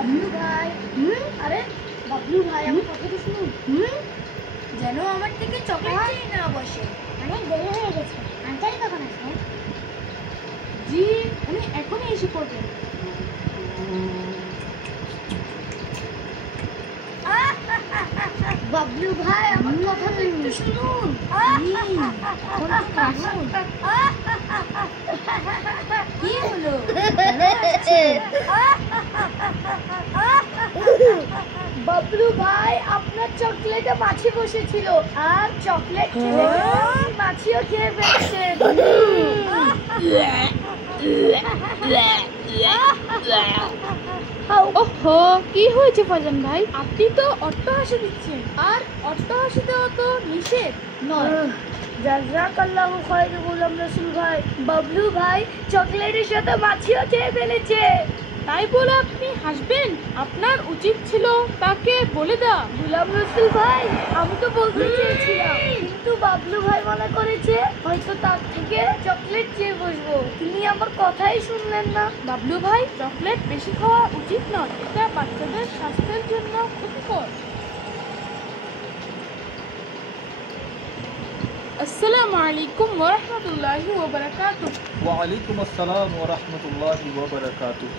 বাবলু ভাই। আরে বাবলু ভাই, আমার কথাটা শুনুন। যেন আমার থেকে চকলেট চেয়ে না বসে। অনেক দেরি হয়ে গেছে, আঙ্কেল কখন আসবেন? জি, উনি এখনই এসে পড়বেন। বাবলু ভাই, আমার কথাটা একটু শুনুন। কি হলো? বাবলু ভাই, আপনার চকলেটে মাছি বসেছিল আর চকলেট খেলে মাছিও খেয়ে ফেলেছে। ওহো, কি হয়েছে ফারজান ভাই? আপনি তো অট্টহাসি দিচ্ছেন, আর অট্টহাসি দেওয়া তো নিষেধ নয়। জাযাকাল্লাহু খায়র গোলাম রসুল ভাই, বাবলু ভাই চকলেটের সাথে মাছিও খেয়ে ফেলেছে। তাই বলে আপনি হাসবেন? আপনার উচিত ছিল তাকে বলে দেওয়া। গোলাম রসুল ভাই, আমি তো বলতে চেয়েছিলাম, কিন্তু বাবলু ভাই মনে করেছে হয়তো তার থেকে চকলেট চেয়ে বসবো। তিনি আমার কথাই শুনলেন না। বাবলু ভাই, চকলেট বেশি খাওয়া উচিত নয়, এটা বাচ্চাদের স্বাস্থ্যের জন্য ক্ষতিকর। আসসালামু আলাইকুম ওয়া রাহমাতুল্লাহি ওয়া বারাকাতুহু। ওয়ালাইকুম আসসালাম ওয়া রাহমাতুল্লাহি ওয়া বারাকাতুহু।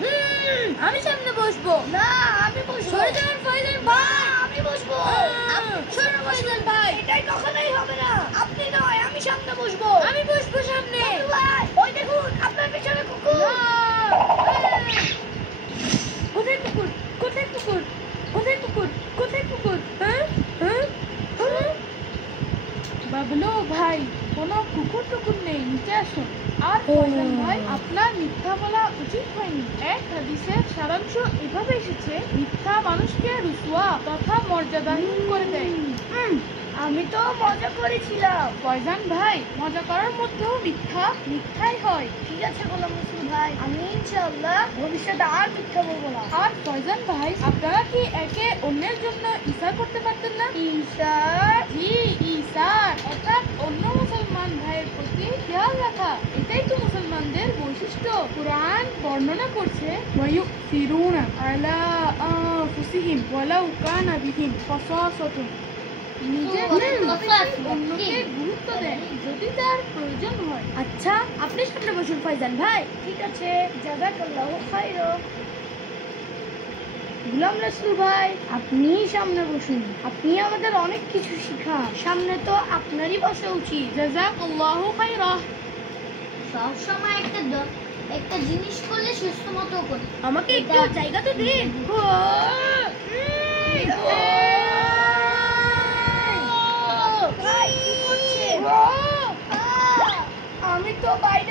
আমি সামনে বসবো। না, আমি বসবো। সরে যান ফয়জাল ভাই, আমি বসবো। সরে ফয়জাল ভাই, এটাই কখনোই হবে না। আপনি নয়, আমি সামনে বসবো। আমি বসবো সামনে। ভাই, ওই দেখুন আপনার পিছনে কুকুর। কোথায় কুকুর? কোথায় কুকুর? কোথায় কুকুর? কোথায় কুকুর? বাবলু ভাই, কোনো কুকুর টুকুর নেই, নিচে আসুন। আর ফয়জাল ভাই, আপনার মিথ্যা বলা উচিত হয়নি। এক হাদিসের সারাংশ এভাবে এসেছে, মিথ্যা মানুষকে রুসওয়া তথা মর্যাদাহীন করে দেয়। আমি তো মজা করেছিলাম। ফয়জান ভাই, মজা করার মধ্যেও মিথ্যাই হয়। ঠিক আছে গোলাম রসুল ভাই, আমি ইনশাআল্লাহ ভবিষ্যতে আর মিথ্যা বলবো না। আর ফয়জান ভাই, আপনারা কি একে অন্যের জন্য ইশারা করতে পারতেন না? ঈশার জি, ইসার অর্থাৎ অন্য মুসলমান ভাইয়ের প্রতি খেয়াল রাখা, এটাই তো মুসলমানদের বৈশিষ্ট্য। কুরআন বর্ণনা করছে, ওয়ায়ুসিরুনা আলা আনফুসিহিম ওয়ালাউ কানা বিহিম খাসাসাতুন। নিজের অন্যকে গুরুত্ব দেন যদি তার প্রয়োজন হয়। আচ্ছা, আপনি সামনে বসুন ফয়জান ভাই। ঠিক আছে, জাযাকাল্লাহু খায়র। গোলাম রসুল ভাই, আপনি সামনে বসুন। আপনি আমাদের অনেক কিছু শিখান। সামনে তো আপনারই বসা উচিত। জাযাকাল্লাহু খায়রা। সব সময় একটা জিনিস করলে সুস্থ মতো করি। আমাকে একটু জায়গা তো দিন। ভাই, কি করছেন? আমি তো বাইরে